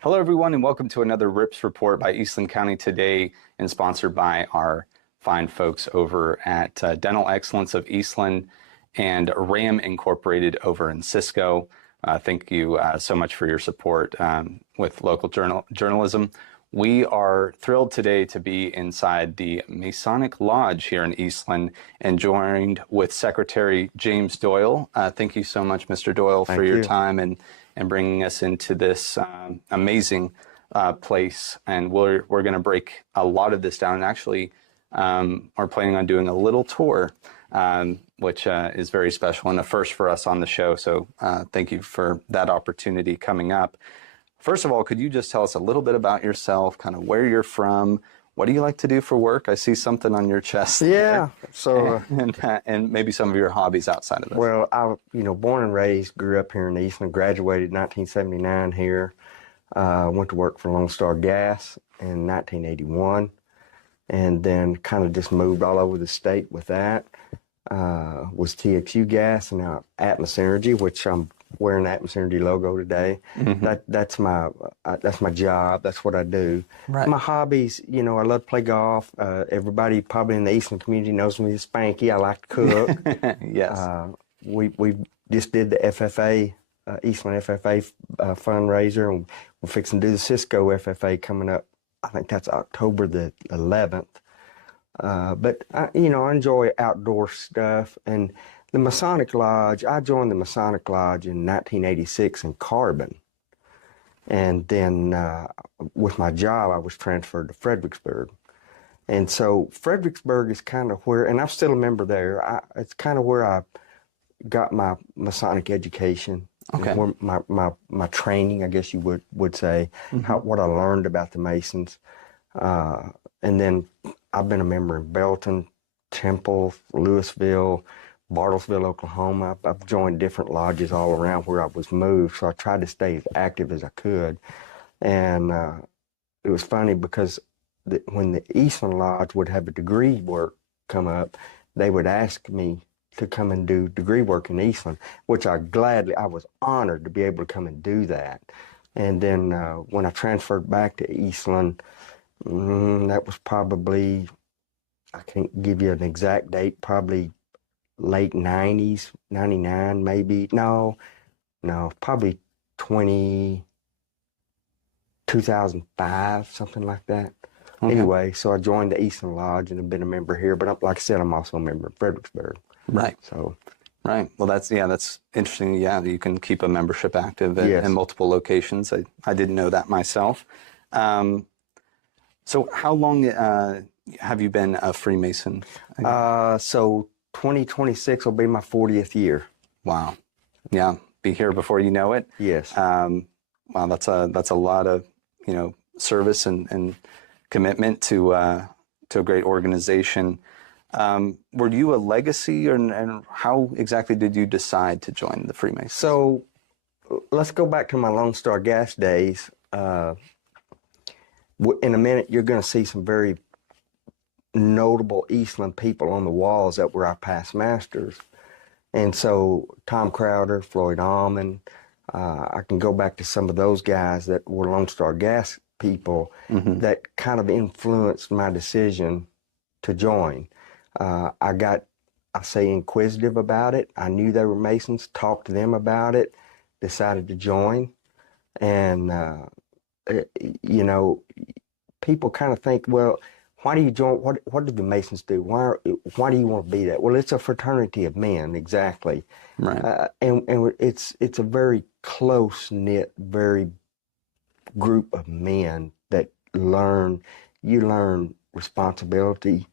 Hello, everyone, and welcome to another RIPS report by Eastland County today, and sponsored by our fine folks over at Dental Excellence of Eastland and RAM Incorporated over in Cisco. Thank you so much for your support with local journalism. We are thrilled today to be inside the Masonic Lodge here in Eastland and joined with Secretary James Doyle. Thank you so much, Mr. Doyle, for your time and bringing us into this amazing place. And we're going to break a lot of this down. And actually, we're planning on doing a little tour, which is very special and a first for us on the show. So thank you for that opportunity coming up. First of all, could you just tell us a little bit about yourself, kind of where you're from? What do you like to do for work? I see something on your chest. Yeah. So, and maybe some of your hobbies outside of this. Well, born and raised, grew up here in Eastland, graduated in 1979 here. Went to work for Lone Star Gas in 1981, and then kind of just moved all over the state with that. Was TXU Gas and now Atmos Energy, which I'm wearing the Atmos Energy logo today. Mm-hmm. That's my job. That's what I do. Right. My hobbies, I love to play golf. Everybody probably in the Eastland community knows me as Spanky. I like to cook. Yes. We just did the FFA, Eastland FFA fundraiser, and we're fixing to do the Cisco FFA coming up. I think that's October the 11th. But I enjoy outdoor stuff. And the Masonic Lodge, I joined the Masonic Lodge in 1986 in Carbon. And then with my job, I was transferred to Fredericksburg. And so Fredericksburg is kind of where, and I'm still a member there, it's kind of where I got my Masonic education. Okay. Where my training, I guess you would say, mm-hmm. What I learned about the Masons. And then I've been a member in Belton, Temple, Louisville, Bartlesville, Oklahoma. I've joined different lodges all around where I was moved, so I tried to stay as active as I could. And it was funny because when the Eastland Lodge would have a degree work come up, they would ask me to come and do degree work in Eastland, which I was honored to be able to come and do that. And then when I transferred back to Eastland, that was probably, I can't give you an exact date, probably late 90s, 99 maybe. No, probably 2005, something like that. Okay. Anyway, so I joined the Eastland Lodge and have been a member here, but like I said, I'm also a member of Fredericksburg. Right. So. Right. Well, that's interesting. Yeah, you can keep a membership active in multiple locations. I didn't know that myself. So how long have you been a Freemason? So 2026 will be my 40th year. Wow. Yeah. Be here before you know it. Yes. Wow. That's a lot of, service and commitment to a great organization. Were you a legacy and how exactly did you decide to join the Freemasons? So let's go back to my Lone Star Gas days. In a minute, you're going to see some very notable Eastland people on the walls that were our past masters. And so Tom Crowder, Floyd Almond, I can go back to some of those guys that were Lone Star Gas people mm-hmm. that kind of influenced my decision to join. I say inquisitive about it. I knew they were Masons, talked to them about it, decided to join. And, people kind of think, well, why do you join? What do the Masons do? Why do you want to be that? Well, it's a fraternity of men, exactly. Right. And it's a very close-knit, very group of men that you learn responsibility,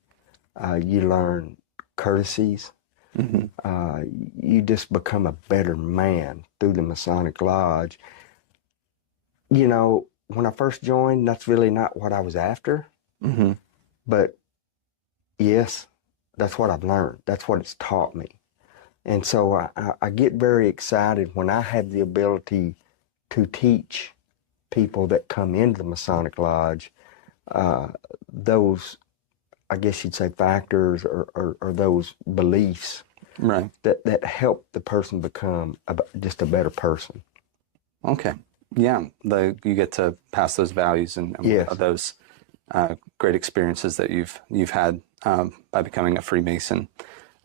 you learn courtesies, mm-hmm. You just become a better man through the Masonic Lodge. When I first joined, that's really not what I was after. Mm-hmm. But yes, that's what I've learned. That's what it's taught me. And so I get very excited when I have the ability to teach people that come into the Masonic Lodge those, I guess you'd say, factors or those beliefs right. that help the person become just a better person. Okay. Yeah, you get to pass those values and Yes. those great experiences that you've had by becoming a Freemason.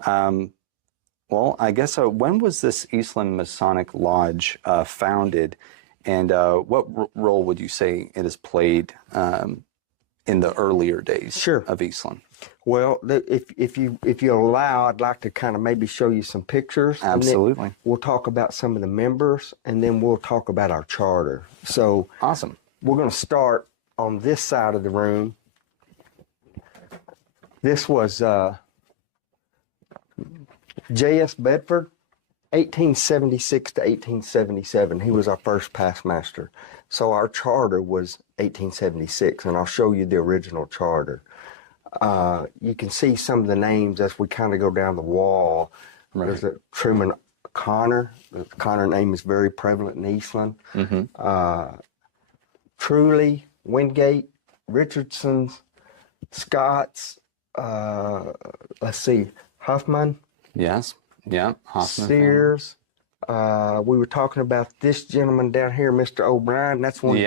Well, I guess when was this Eastland Masonic Lodge founded, and what role would you say it has played in the earlier days Sure. of Eastland? Well, if you allow, I'd like to kind of maybe show you some pictures. Absolutely. And then we'll talk about some of the members, and then we'll talk about our charter. So Awesome. we're going to start on this side of the room. This was J.S. Bedford, 1876 to 1877. He was our first past master. So our charter was 1876, and I'll show you the original charter. You can see some of the names as we kind of go down the wall. Right. There's a Truman Connor. The Connor name is very prevalent in Eastland. Truly, Wingate, Richardson's, Scott's, let's see, Huffman. Yes. Yeah. Hoffman Sears. We were talking about this gentleman down here, Mr. O'Brien. That's one of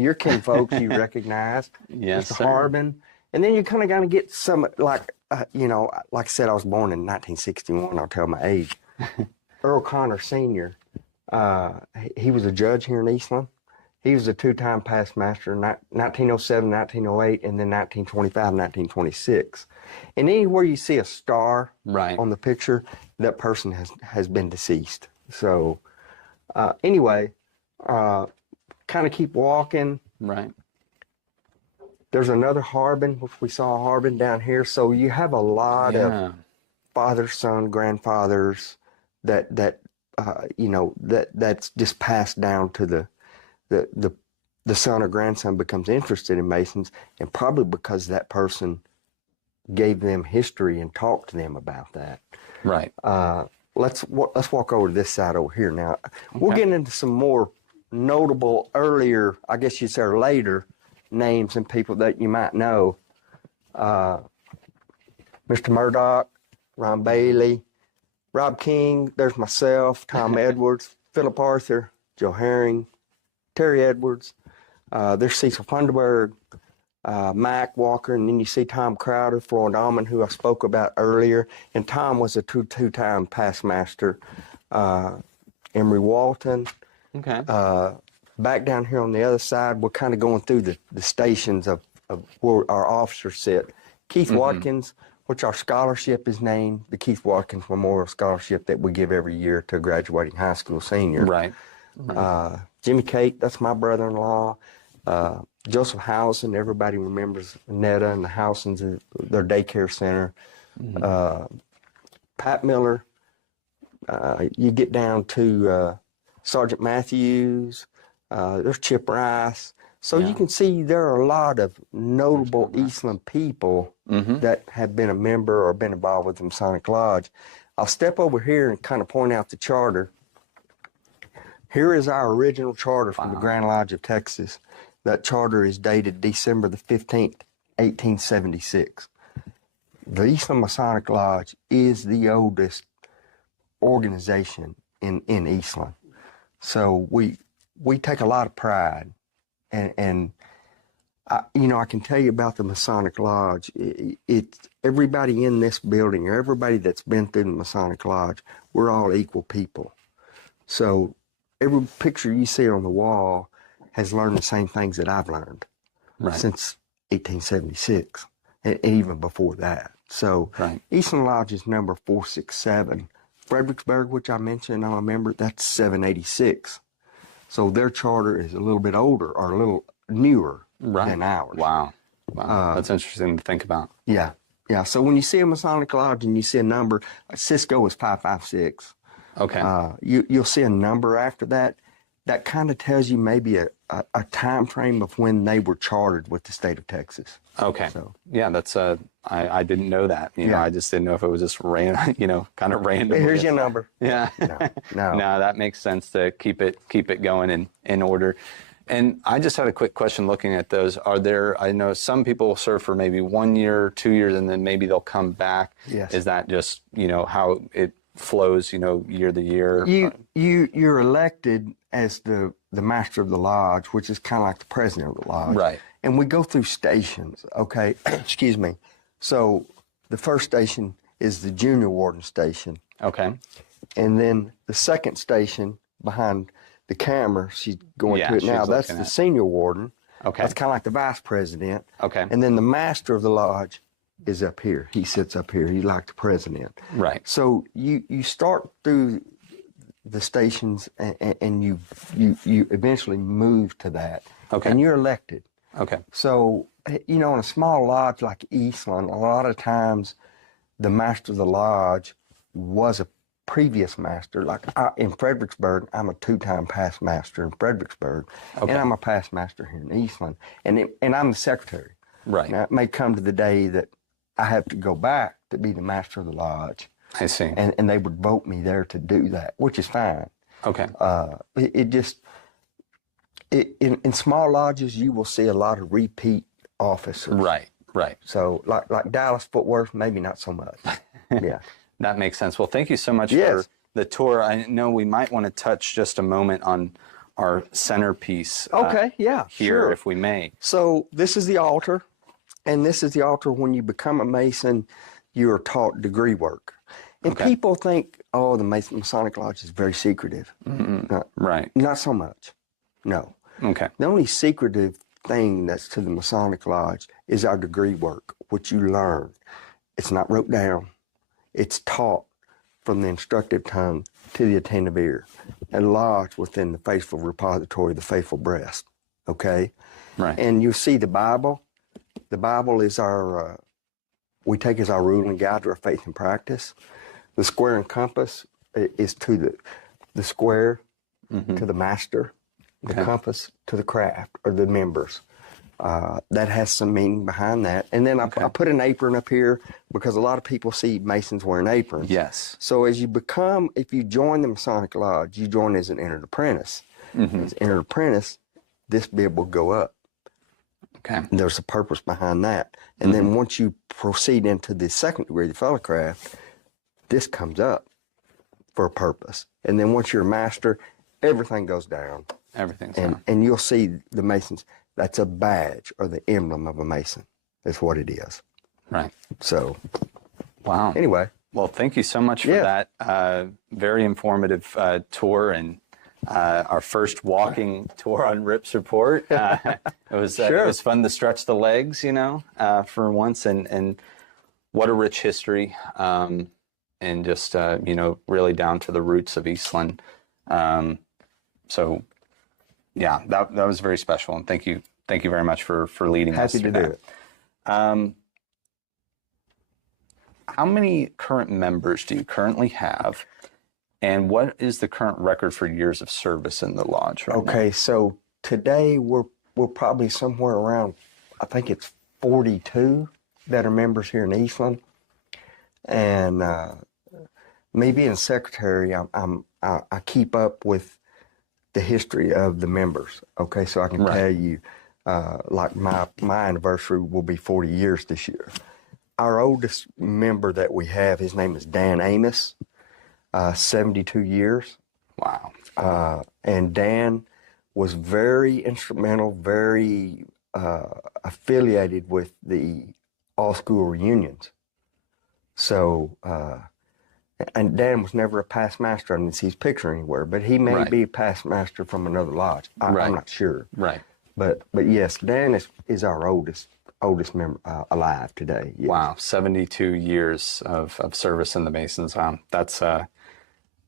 your kinfolks you recognize. Yes, Mr. sir. Harbin. And then you kind of got to get some, like I said, I was born in 1961. I'll tell my age. Earl Connor Sr., he was a judge here in Eastland. He was a two-time past master, 1907, 1908, and then 1925, 1926. And anywhere you see a star on the picture, that person has been deceased. So anyway, kind of keep walking. Right. There's another Harbin, which we saw Harbin down here. So you have a lot of fathers, son, grandfathers that's just passed down to the son or grandson becomes interested in Masons, and probably because that person gave them history and talked to them about that. Right. Let's walk over to this side over here now. We'll get into some more notable earlier, I guess you'd say later, names and people that you might know. Mr. Murdoch, Ron Bailey, Rob King, there's myself, Tom Edwards, Philip Arthur, Joe Herring, Terry Edwards, there's Cecil Funderburg, Mike Walker, and then you see Tom Crowder, Floyd Almond, who I spoke about earlier, and Tom was a two-time past master. Emery Walton. Okay. Back down here on the other side, we're kind of going through the stations of where our officers sit. Keith Watkins, which our scholarship is named, the Keith Watkins Memorial Scholarship that we give every year to a graduating high school senior. Right. Jimmy Cate, that's my brother-in-law. Joseph Housen, everybody remembers Netta and the Housens, their daycare center. Pat Miller, you get down to Sergeant Matthews, there's Chip Rice. So you can see there are a lot of notable Eastland people that have been a member or been involved with the Masonic Lodge. I'll step over here and kind of point out the charter. Here is our original charter from the Grand Lodge of Texas. That charter is dated December the 15th, 1876. The Eastland Masonic Lodge is the oldest organization in Eastland. So we take a lot of pride. And I can tell you about the Masonic Lodge. It's everybody in this building, or everybody that's been through the Masonic Lodge, we're all equal people. So every picture you see on the wall has learned the same things that I've learned since 1876, and even before that. So Eastland Lodge is number 467. Fredericksburg, which I mentioned, I'm a member, that's 786. So their charter is a little bit older or a little newer than ours. Wow. That's interesting to think about. Yeah. So when you see a Masonic Lodge and you see a number, Cisco is 556. Okay. You'll see a number after that. That kind of tells you maybe a time frame of when they were chartered with the state of Texas. Okay. So, yeah, that's I didn't know that. You know, I just didn't know if it was just random, kind of random. Here's your number. Yeah. No. No, that makes sense to keep it going in order. And I just had a quick question looking at those. I know some people serve for maybe 1 year, 2 years, and then maybe they'll come back. Yes. Is that just, how it flows, year to year? You're elected as the the master of the lodge, which is kind of like the president of the lodge. Right. And we go through stations, okay? Excuse me. So the first station is the junior warden station. Okay. And then the second station behind the camera, she's going to it now, that's the senior warden. Okay. That's kind of like the vice president. Okay. And then the master of the lodge is up here. He sits up here. He's like the president. Right. So you start through the stations and you eventually move to that. Okay. And you're elected. Okay. So, you know, in a small lodge like Eastland, a lot of times the master of the lodge was a previous master. Like in Fredericksburg, I'm a 2-time past master in Fredericksburg, and I'm a past master here in Eastland, and I'm the secretary. Right. Now, it may come to the day that I have to go back to be the master of the lodge. I see. And they would vote me there to do that, which is fine. Okay. In small lodges, you will see a lot of repeat officers. Right. Right. So like Dallas, Fort Worth, maybe not so much. Yeah. That makes sense. Well, thank you so much for the tour. I know we might want to touch just a moment on our centerpiece. Here, sure. If we may. So this is the altar, and this is the altar when you become a Mason, you are taught degree work. And people think, oh, the Masonic Lodge is very secretive. Right. Not so much. No. Okay. The only secretive thing that's to the Masonic Lodge is our degree work, which you learn. It's not wrote down. It's taught from the instructive tongue to the attentive ear and lodged within the faithful repository, the faithful breast. Okay? Right. And you see the Bible. The Bible is our, we take as our rule and guide to our faith and practice. The square and compass is to the square to the master, the compass to the craft or the members. That has some meaning behind that. And then I put an apron up here because a lot of people see Masons wearing aprons. Yes. So as you become, if you join the Masonic Lodge, you join as an entered apprentice. As an entered apprentice, this bib will go up. Okay. And there's a purpose behind that. And then once you proceed into the second degree, the fellowcraft, this comes up for a purpose. And then once you're a master, everything goes down. Everything's down. And you'll see the Masons, that's a badge or the emblem of a Mason. That's what it is. Right. So, wow. Anyway. Well, thank you so much for that very informative tour and our first walking tour on Rip's Report. It was fun to stretch the legs, you know, for once, and what a rich history, and just you know, really down to the roots of Eastland. So, yeah, that was very special, and thank you very much for leading us through that. Happy to do it. How many current members do you currently have, and what is the current record for years of service in the lodge right now? So today we're probably somewhere around, I think it's 42 that are members here in Eastland, and me being secretary, I keep up with the history of the members. Okay, so I can tell you, like my anniversary will be 40 years this year. Our oldest member that we have, his name is Dan Amos, 72 years. Wow. And Dan was very instrumental, very affiliated with the all-school reunions. So, and Dan was never a past master. I didn't see his picture anywhere, but he may be a past master from another lodge. I'm not sure. Right. But yes, Dan is our oldest member alive today. Yes. Wow, 72 years of service in the Masons. That's a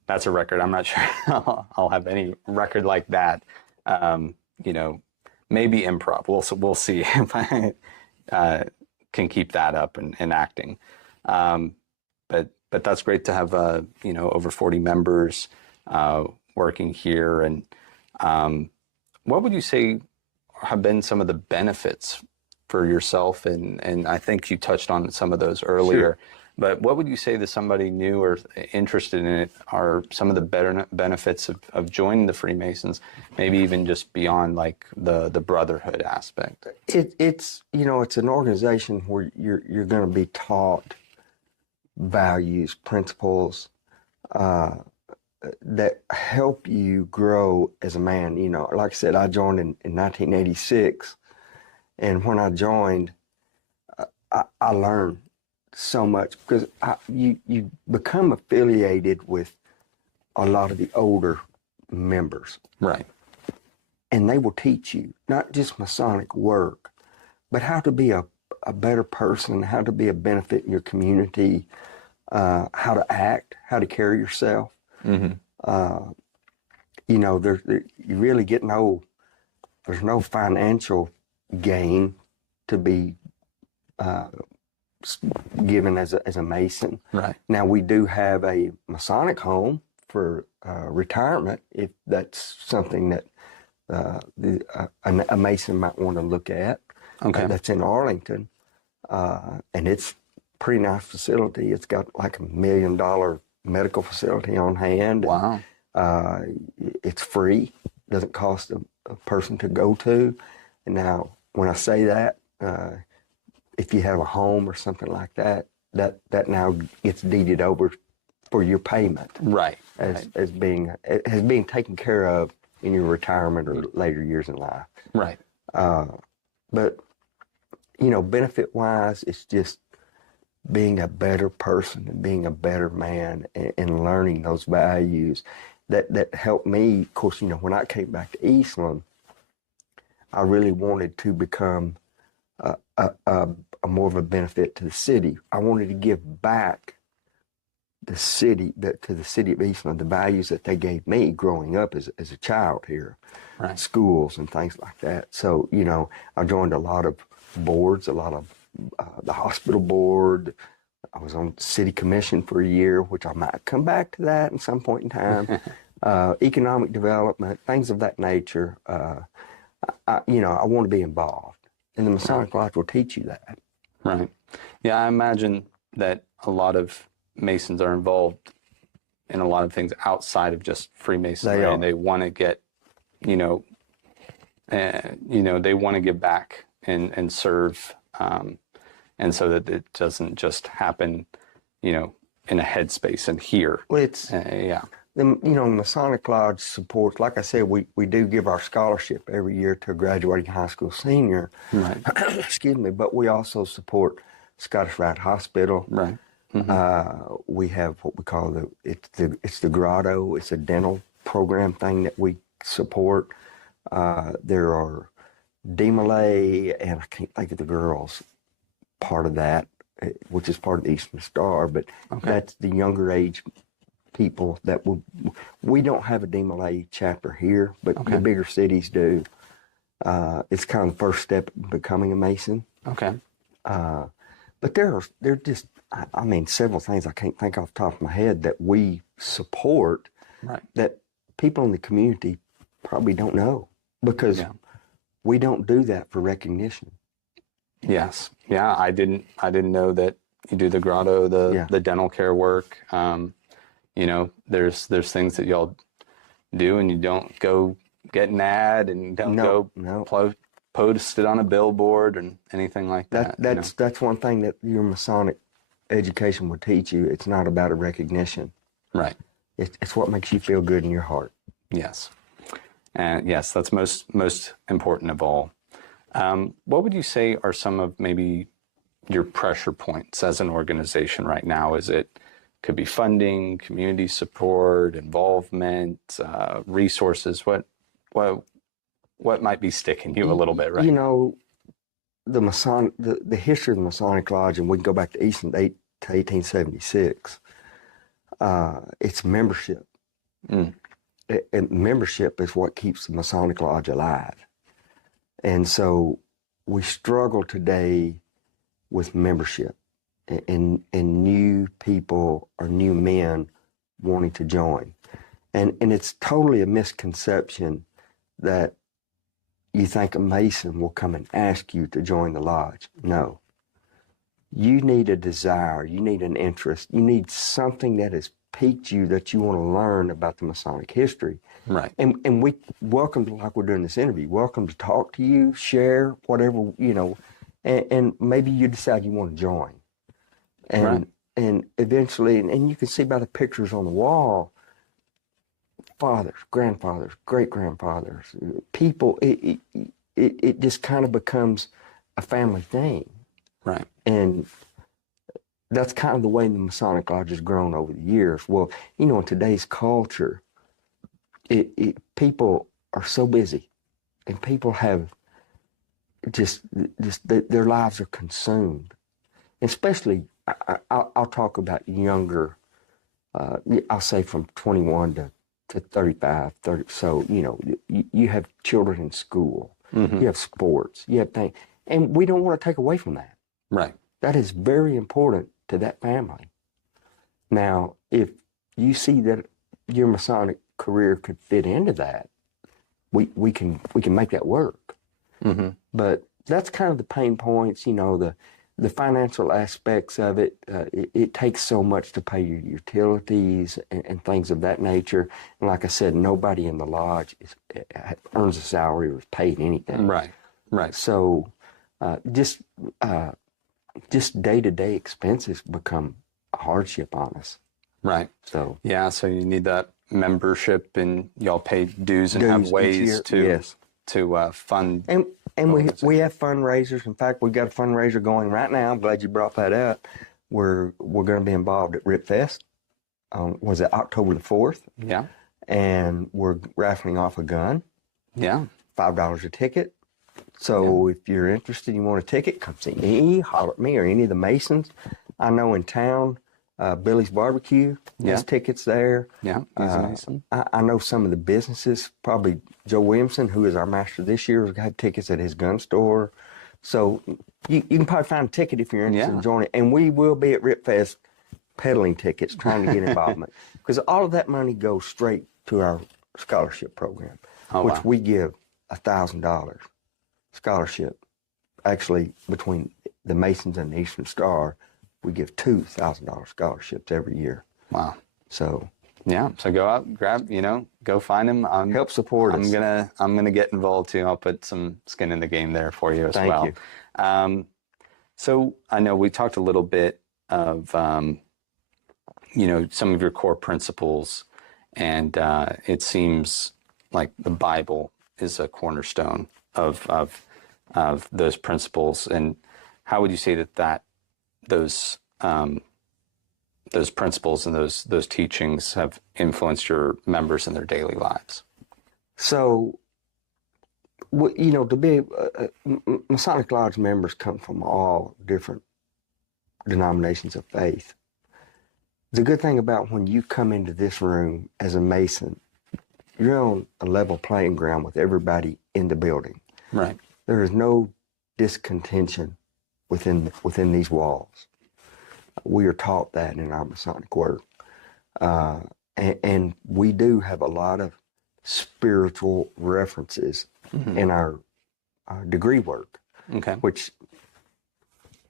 record. I'm not sure I'll have any record like that. You know, maybe improv. We'll see if I can keep that up and acting. But that's great to have you know, over 40 members working here. And what would you say have been some of the benefits for yourself? And I think you touched on some of those earlier. Sure. But what would you say to somebody new or interested in it are some of the better benefits of joining the Freemasons, maybe even just beyond like the brotherhood aspect? It's you know, it's an organization where you're going to be taught values, principles, that help you grow as a man. You know, like I said, I joined in 1986, and when I joined, I learned so much because you become affiliated with a lot of the older members. Right. And they will teach you not just Masonic work, but how to be a better person, how to be a benefit in your community, how to act, how to carry yourself. Mm-hmm. You know, you really get there's no financial gain to be given as a Mason. Right. Now, we do have a Masonic home for retirement, if that's something that a Mason might want to look at. Okay. That's in Arlington. And it's a pretty nice facility. It's got like $1 million medical facility on hand. Wow. It's free. Doesn't cost a person to go to. And now, when I say that, if you have a home or something like that, that now gets deeded over for your payment. Right. As being taken care of in your retirement or later years in life. Right. But, you know, benefit-wise, it's just being a better person and being a better man and learning those values that helped me. Of course, you know, when I came back to Eastland, I really wanted to become a more of a benefit to the city. I wanted to give back to the city of Eastland, the values that they gave me growing up as a child here, right. Schools and things like that. So, you know, I joined a lot of boards, a lot of the hospital board. I was on city commission for a year, which I might come back to that at some point in time. Economic development, things of that nature. You know, I want to be involved. And the Masonic Lodge will teach you that. Right. Yeah, I imagine that a lot of Masons are involved in a lot of things outside of just Freemasonry, and they want to get, they want to give back and serve, and so that it doesn't just happen, in a headspace and here. Well, it's The Masonic Lodge supports, like I said, we do give our scholarship every year to a graduating high school senior. Right. Excuse me, but we also support Scottish Rite Hospital. Right. Mm-hmm. We have what we call it's the Grotto. It's a dental program thing that we support. There are DeMolay, and I can't think of the girls part of that, which is part of the Eastern Star, but that's the younger age people that we don't have a DeMolay chapter here, but the bigger cities do. It's kind of the first step in becoming a Mason. Okay. But there are just, several things I can't think off the top of my head that we support that people in the community probably don't know because we don't do that for recognition. Yes. Yeah. I didn't know that you do the Grotto, the dental care work. There's things that y'all do and you don't go get an ad and don't post it on a billboard and anything like that. That's one thing that your Masonic education will teach you. It's not about a recognition. Right. It's what makes you feel good in your heart. Yes. And yes, that's most important of all. What would you say are some of maybe your pressure points as an organization right now? Could be funding, community support, involvement, resources. What might be sticking you a little bit right now? The history of the Masonic Lodge, and we can go back to Eastland to 1876. It's membership. And membership is what keeps the Masonic Lodge alive. And so we struggle today with membership and new people or new men wanting to join. And it's totally a misconception that you think a Mason will come and ask you to join the lodge. No. You need a desire. You need an interest. You need something that has piqued you that you want to learn about the Masonic history. Right. And we welcome to, like we're doing this interview, welcome to talk to you, share, whatever, and maybe you decide you want to join. And eventually, and you can see by the pictures on the wall, fathers, grandfathers, great-grandfathers, people, it just kind of becomes a family thing. Right. And that's kind of the way the Masonic Lodge has grown over the years. Well, you know, in today's culture, people are so busy, and people have just their lives are consumed. Especially, I'll talk about younger, I'll say from 21 to 35, 30. So, you know, you have children in school, you have sports, you have things, and we don't want to take away from that. Right. That is very important to that family. Now, if you see that your Masonic career could fit into that, we can make that work. But that's kind of the pain points, you know, the financial aspects of it. It takes so much to pay your utilities and things of that nature. And like I said, nobody in the lodge earns a salary or is paid anything. Right. Right. So just day-to-day expenses become a hardship on us. Right. So yeah, so you need that membership, and y'all pay dues and have ways to fund. And we have fundraisers. In fact, we've got a fundraiser going right now. I'm glad you brought that up. We're going to be involved at Rip Fest. Was it October the 4th? Yeah. And we're raffling off a gun. Yeah. $5 a ticket. So if you're interested, you want a ticket, come see me, holler at me, or any of the Masons. I know in town, Billy's Barbecue has tickets there. Yeah, he's a Mason. I know some of the businesses, probably Joe Williamson, who is our master this year, has got tickets at his gun store. So you can probably find a ticket if you're interested in joining. And we will be at Rip Fest peddling tickets, trying to get involvement. Because all of that money goes straight to our scholarship program, which we give $1,000 scholarship. Actually, between the Masons and the Eastern Star, we give $2,000 scholarships every year. Wow. So yeah, so go out, grab, go find him. Help support us. I'm gonna get involved too. I'll put some skin in the game there for you as well. Thank you. So I know we talked a little bit of some of your core principles, and it seems like the Bible is a cornerstone of those principles. And how would you say that those principles and those teachings have influenced your members in their daily lives? So, to be Masonic Lodge members come from all different denominations of faith. The good thing about when you come into this room as a Mason, you're on a level playing ground with everybody in the building. Right. There is no discontention within these walls. We are taught that in our Masonic work. And we do have a lot of spiritual references in our degree work, which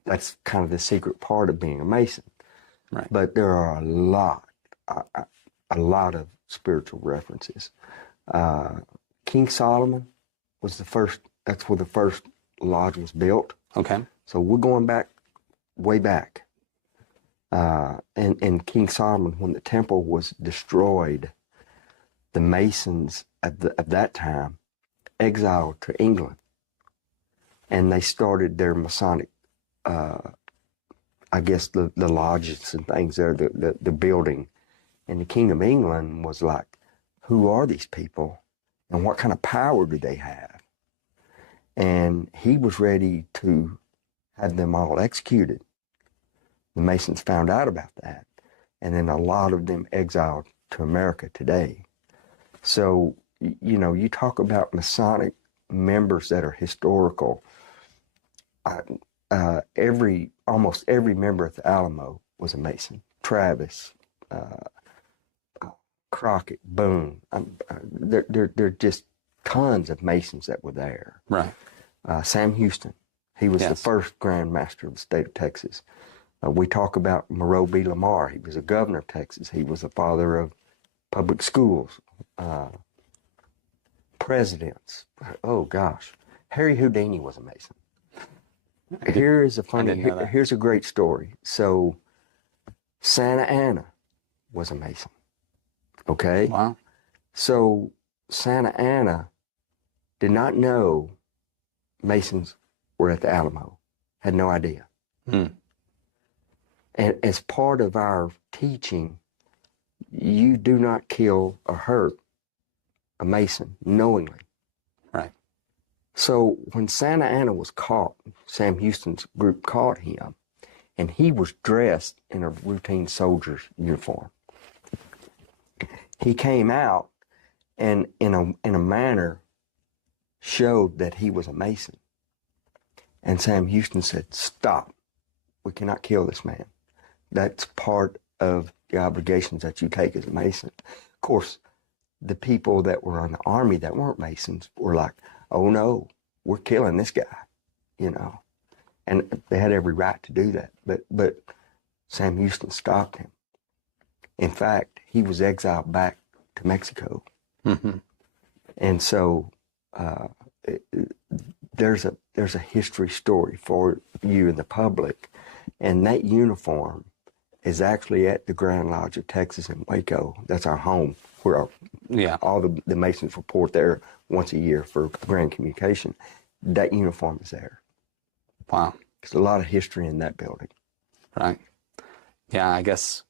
that's kind of the secret part of being a Mason. Right. But there are a lot of spiritual references. King Solomon was the first. That's where the first lodge was built. Okay. So we're going back, way back. And King Solomon, when the temple was destroyed, the Masons at that time exiled to England, and they started their Masonic, I guess the lodges and things there, the building. And the King of England was like, who are these people, and what kind of power do they have? And he was ready to have them all executed. The Masons found out about that, and then a lot of them exiled to America today. So, you talk about Masonic members that are historical. Almost every member at the Alamo was a Mason. Travis, Crockett, Boone. There are just tons of Masons that were there. Right. Sam Houston, he was the first Grand Master of the state of Texas. We talk about Moreau B. Lamar. He was a governor of Texas. He was the father of public schools, presidents. Oh gosh, Harry Houdini was a Mason. Here's a great story. So Santa Anna was a Mason. Okay. Wow. So Santa Ana did not know Masons were at the Alamo, had no idea. Hmm. And as part of our teaching, you do not kill or hurt a Mason knowingly. Right. So when Santa Ana was caught, Sam Houston's group caught him, and he was dressed in a routine soldier's uniform. He came out and in a manner showed that he was a Mason. And Sam Houston said, "Stop. We cannot kill this man. That's part of the obligations that you take as a Mason." Of course, the people that were in the Army that weren't Masons were like, "Oh no, we're killing this guy," you know. And they had every right to do that. But Sam Houston stopped him. In fact, he was exiled back to Mexico. Mm-hmm. And so there's a history story for you and the public. And that uniform is actually at the Grand Lodge of Texas in Waco. That's our home, where all the Masons report there once a year for grand communication. That uniform is there. Wow. There's a lot of history in that building. Right. Yeah, I guess,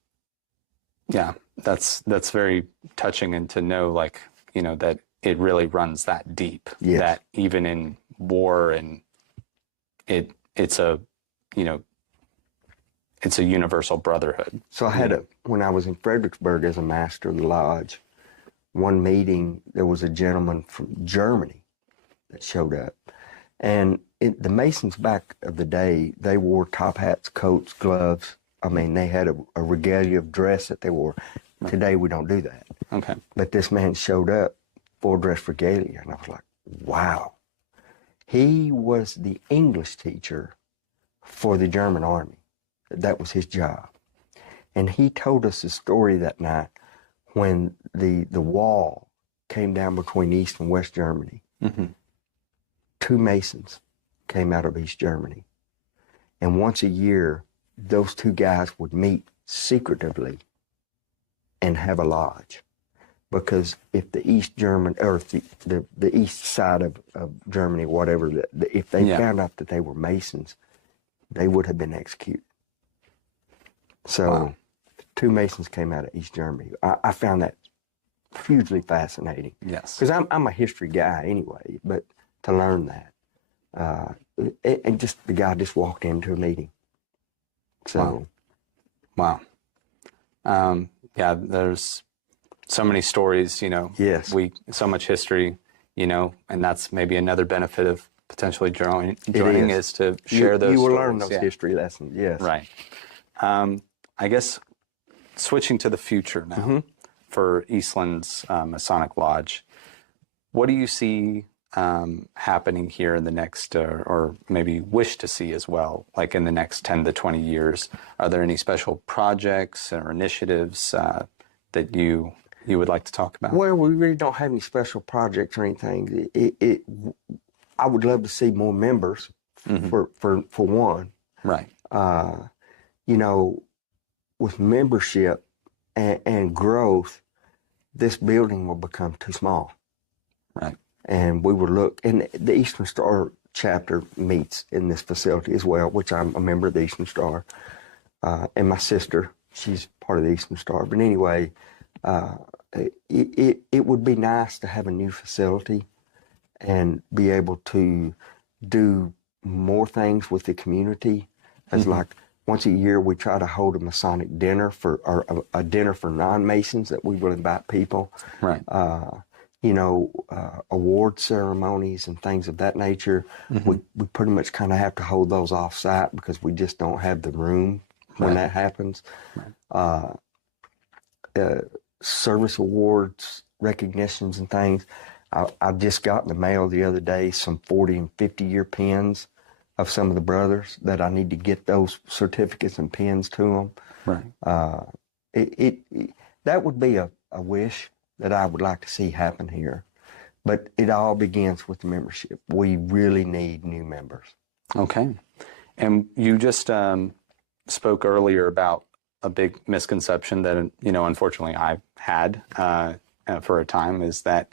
yeah, that's very touching, and to know, like, you know, that it really runs that deep. Yes. That even in war, and it's a, you know, it's a universal brotherhood. So I had when I was in Fredericksburg as a master of the lodge, one meeting, there was a gentleman from Germany that showed up. And the Masons back of the day, they wore top hats, coats, gloves. I mean, they had a regalia of dress that they wore. Right. Today, we don't do that. Okay. But this man showed up, full dress regalia, and I was like, wow. He was the English teacher for the German army. That was his job. And he told us a story that night when the wall came down between East and West Germany. Mm-hmm. 2 Masons came out of East Germany. And once a year, those 2 guys would meet secretively and have a lodge. Because if the East German, or if the east side of Germany, whatever, if they found out that they were Masons, they would have been executed. So 2 Masons came out of East Germany. I found that hugely fascinating. Yes. Because I'm a history guy anyway, but to learn that. And just the guy just walked into a meeting. So. Wow. Yeah, there's so many stories, you know. Yes. So much history, you know, and that's maybe another benefit of potentially joining is to share those stories. You will learn those history lessons, yes. Right. I guess switching to the future now for Eastland's Masonic Lodge, what do you see happening here in the next, or maybe wish to see as well, like in the next 10 to 20 years? Are there any special projects or initiatives that you would like to talk about? Well, we really don't have any special projects or anything. I would love to see more members, for one. Right. You know, with membership and growth, this building will become too small. Right. And we will look, and the Eastern Star chapter meets in this facility as well, which I'm a member of the Eastern Star. And my sister, she's part of the Eastern Star. But anyway, it would be nice to have a new facility and be able to do more things with the community. As like once a year, we try to hold a Masonic dinner or a dinner for non-Masons that we will invite people. Right. You know, award ceremonies and things of that nature. We pretty much kind of have to hold those off-site because we just don't have the room when that happens. Right. Service awards, recognitions and things. I just got in the mail the other day some 40 and 50-year pins of some of the brothers that I need to get those certificates and pins to them. Right. That would be a wish that I would like to see happen here. But it all begins with the membership. We really need new members. Okay. And you just spoke earlier about a big misconception that, you know, unfortunately I've had for a time is that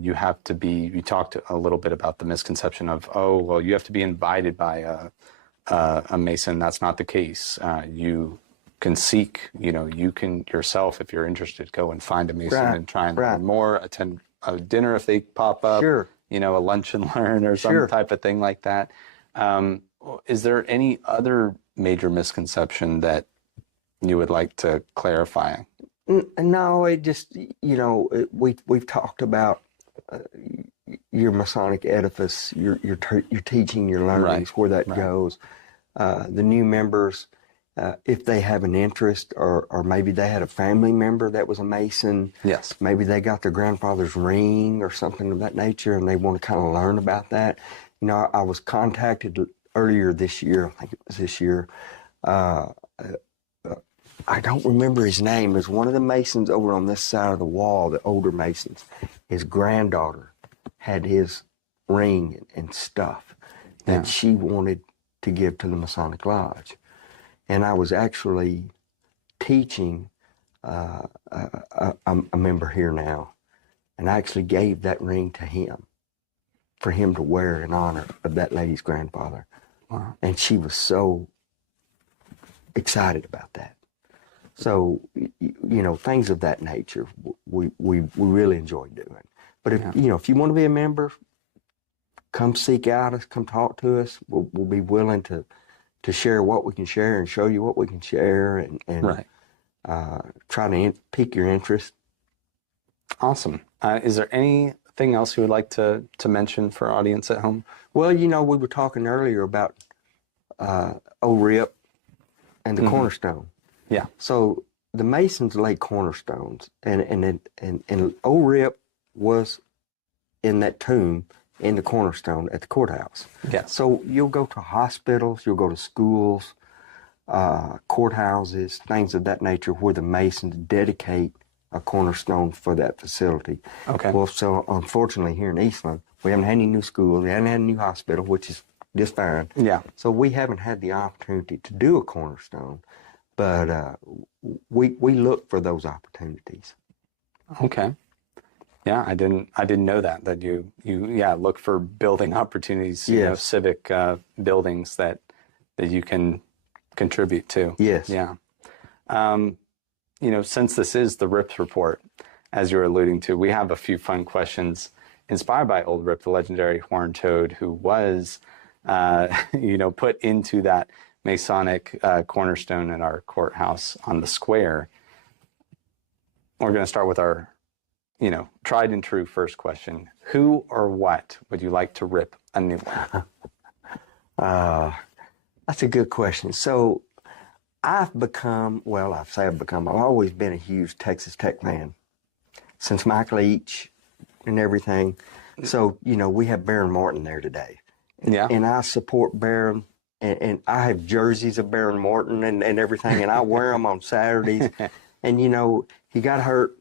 you have to be, you talked a little bit about the misconception of, oh, well, you have to be invited by a Mason. That's not the case. You can seek, you can yourself, if you're interested, go and find a Mason and try and learn more, attend a dinner if they pop up, a lunch and learn or some type of thing like that. Is there any other major misconception that you would like to clarify? No, it just, we've talked about your Masonic edifice, your teaching, your learnings, where that goes. The new members, if they have an interest, or maybe they had a family member that was a Mason. Yes. Maybe they got their grandfather's ring or something of that nature, and they want to kind of learn about that. I was contacted earlier this year, I think it was this year. I don't remember his name. It was one of the Masons over on this side of the wall, the older Masons. His granddaughter had his ring and stuff that she wanted to give to the Masonic Lodge. And I was actually teaching a member here now, and I actually gave that ring to him for him to wear in honor of that lady's grandfather. Wow. And she was so excited about that. So, things of that nature, we really enjoy doing. But if if you want to be a member, come seek out us, come talk to us. We'll be willing to share what we can share and show you what we can share and try to pique your interest. Awesome. Is there anything else you would like to mention for our audience at home? Well, we were talking earlier about ORIP and the cornerstone. Yeah. So the Masons lay cornerstones, and ORIP was in that tomb in the cornerstone at the courthouse. Yeah. So you'll go to hospitals, you'll go to schools, courthouses, things of that nature, where the Masons dedicate a cornerstone for that facility. Okay. Well, so unfortunately here in Eastland, we haven't had any new schools, we haven't had a new hospital, which is just fine. Yeah. So we haven't had the opportunity to do a cornerstone, but we look for those opportunities. Okay. Yeah, I didn't know that you look for building opportunities, civic buildings that you can contribute to. Yes. Yeah. Since this is the RIPS report, as you were alluding to, we have a few fun questions inspired by Old Rip, the legendary horned toad, who was, put into that Masonic cornerstone in our courthouse on the square. We're going to start with our, tried and true first question. Who or what would you like to rip a new one? That's a good question. So I've always been a huge Texas Tech fan since Michael Leach and everything. So, we have Baron Morton there today. Yeah. And I support Baron, and I have jerseys of Baron Morton and everything, and I wear them on Saturdays. And, he got hurt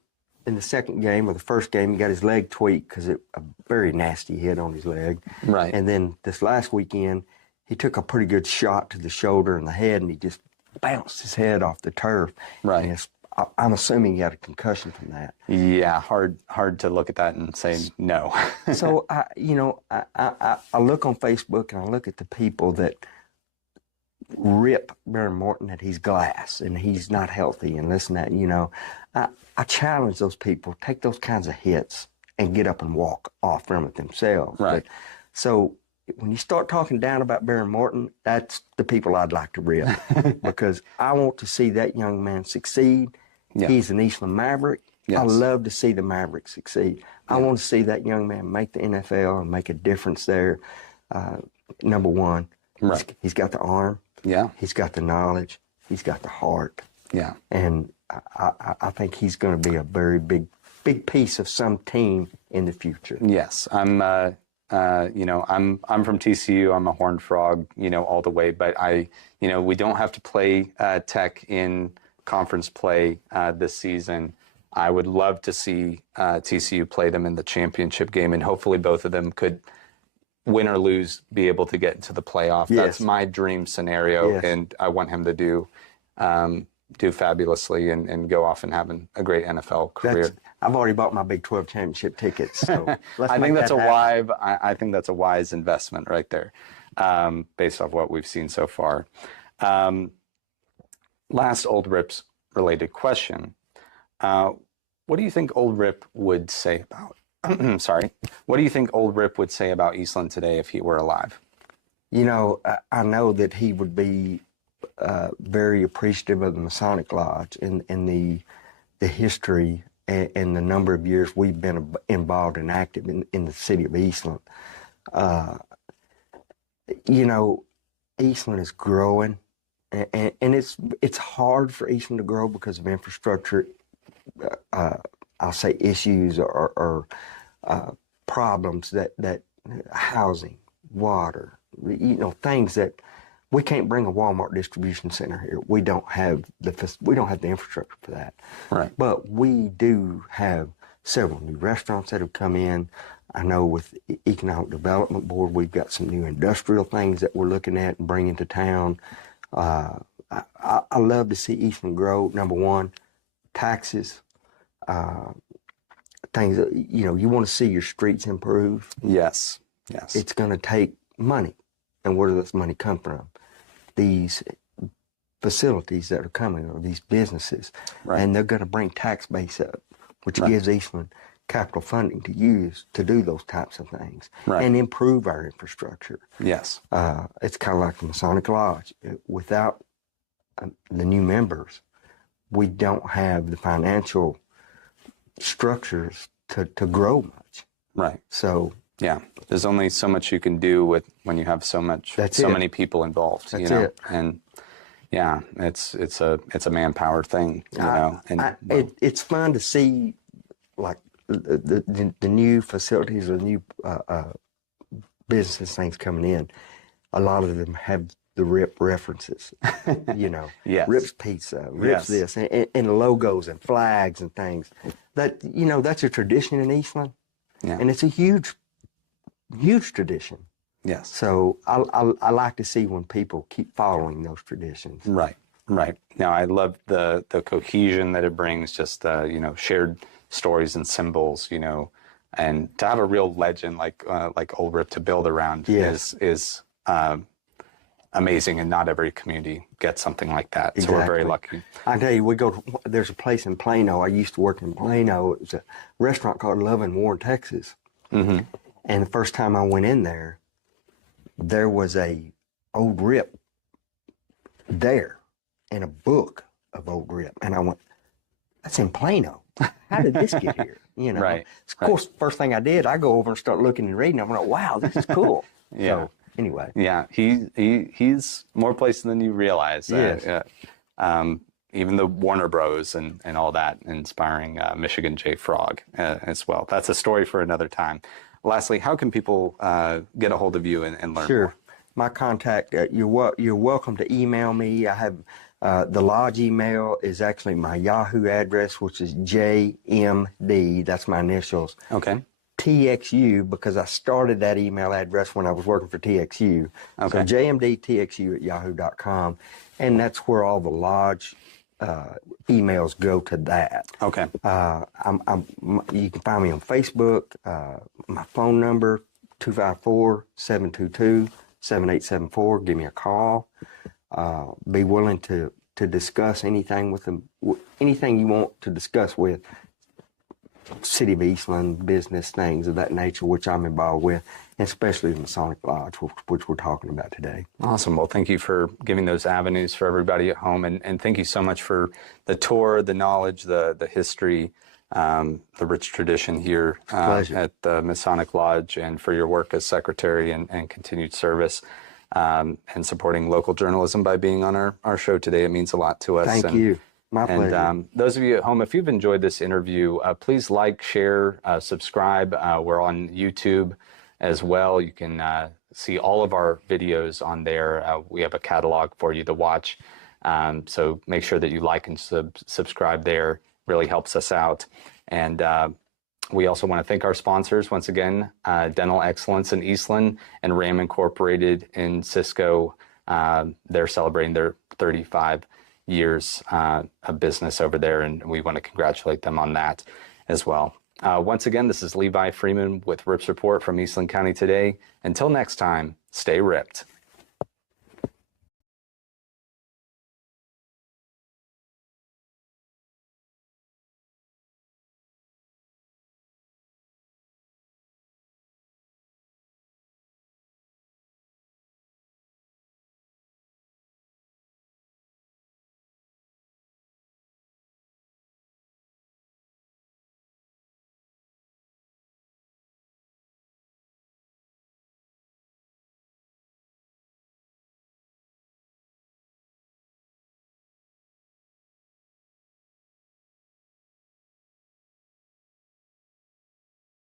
in the second game, or the first game. He got his leg tweaked because a very nasty hit on his leg. Right. And then this last weekend, he took a pretty good shot to the shoulder and the head, and he just bounced his head off the turf. Right. And I'm assuming he had a concussion from that. Yeah, hard to look at that and say no. So I look on Facebook and I look at the people that rip Baron Morton that he's glass and he's not healthy and this and that. I challenge those people, take those kinds of hits and get up and walk off from it themselves. Right. So when you start talking down about Baron Morton, that's the people I'd like to rip because I want to see that young man succeed. Yeah. He's an Eastland Maverick. Yes. I love to see the Mavericks succeed. Yeah. I want to see that young man make the NFL and make a difference there. Number one, right. He's got the arm. Yeah. He's got the knowledge. He's got the heart. Yeah. And I think he's going to be a very big piece of some team in the future. Yes. I'm from TCU. I'm a Horned Frog, all the way. But we don't have to play Tech in conference play this season. I would love to see TCU play them in the championship game, and hopefully both of them could, win or lose, be able to get into the playoff. Yes. That's my dream scenario, yes. and I want him to do do fabulously and go off and having a great NFL career. I've already bought my Big 12 championship tickets. So I think that's I think that's a wise investment right there, based off what we've seen so far. Last Old Rip's related question. What do you think Old Rip would say about, sorry, what do you think Old Rip would say about Eastland today if he were alive? You know, I know that he would be very appreciative of the Masonic Lodge and the history and the number of years we've been involved and active in the city of Eastland. You know, Eastland is growing, and it's hard for Eastland to grow because of infrastructure. I'll say issues or problems that housing, water, you know, things that we can't bring a Walmart distribution center here. We don't have the infrastructure for that. Right. But we do have several new restaurants that have come in. I know with Economic Development Board, we've got some new industrial things that we're looking at and bringing to town. I love to see Eastland grow. Number one, taxes, things that, you know, you want to see your streets improve. Yes, yes. It's going to take money. And where does this money come from? These facilities that are coming, or these businesses, right. And they're going to bring tax base up, which right. gives Eastland capital funding to use to do those types of things, right. and improve our infrastructure. Yes. It's kind of like the Masonic Lodge. Without the new members, we don't have the financial structures to grow much. Right. So yeah, there's only so much you can do when you have so many people involved. That's you know, it. And yeah, it's a manpower thing. You know, and it's fun to see like the new facilities or new business things coming in. A lot of them have the RIP references. You know, yes. Rip's Pizza, Rip's yes. this, and logos and flags and things. That, you know, that's a tradition in Eastland, yeah. And it's a huge tradition. Yes. So I like to see when people keep following those traditions. Right, right. Now I love the cohesion that it brings, just you know, shared stories and symbols, you know, and to have a real legend like Old Rip to build around yes. is amazing, and not every community gets something like that. Exactly. So we're very lucky. I tell you, there's a place in Plano. I used to work in Plano. It was a restaurant called Love in Warren, Texas. Mm-hmm. And the first time I went in there, there was a Old Rip there and a book of Old Rip. And I went, that's in Plano. How did this get here? You know, right. Of course, first thing I did, I go over and start looking and reading. I'm like, wow, this is cool. Yeah. So, anyway. Yeah, he's more places than you realize. Yes. Even the Warner Bros. and all that, inspiring Michigan J. Frog as well. That's a story for another time. Lastly, how can people get a hold of you and learn Sure. more? My contact, you're welcome to email me. I have the lodge email is actually my Yahoo address, which is JMD. That's my initials. Okay. TXU, because I started that email address when I was working for TXU. Okay. So jmdtxu@yahoo.com, and that's where all the lodge emails go to that. Okay. You can find me on Facebook. My phone number, 254-722-7874. Give me a call. Be willing to discuss anything with them, anything you want to discuss with City of Eastland, business things of that nature, which I'm involved with, and especially the Masonic Lodge, which we're talking about today. Awesome. Well, thank you for giving those avenues for everybody at home, and thank you so much for the tour, the knowledge, the history, the rich tradition here at the Masonic Lodge, and for your work as secretary and continued service, and supporting local journalism by being on our show today. It means a lot to us. Thank you. My pleasure. And those of you at home, if you've enjoyed this interview, please like, share, subscribe. We're on YouTube as well. You can see all of our videos on there. We have a catalog for you to watch. So make sure that you like and subscribe there. Really helps us out. And we also want to thank our sponsors once again, Dental Excellence in Eastland and RAM Incorporated in Cisco. They're celebrating their 35 years of business over there, and we want to congratulate them on that as well. Once again, this is Levi Freeman with Rips Report from Eastland County Today. Until next time, stay ripped.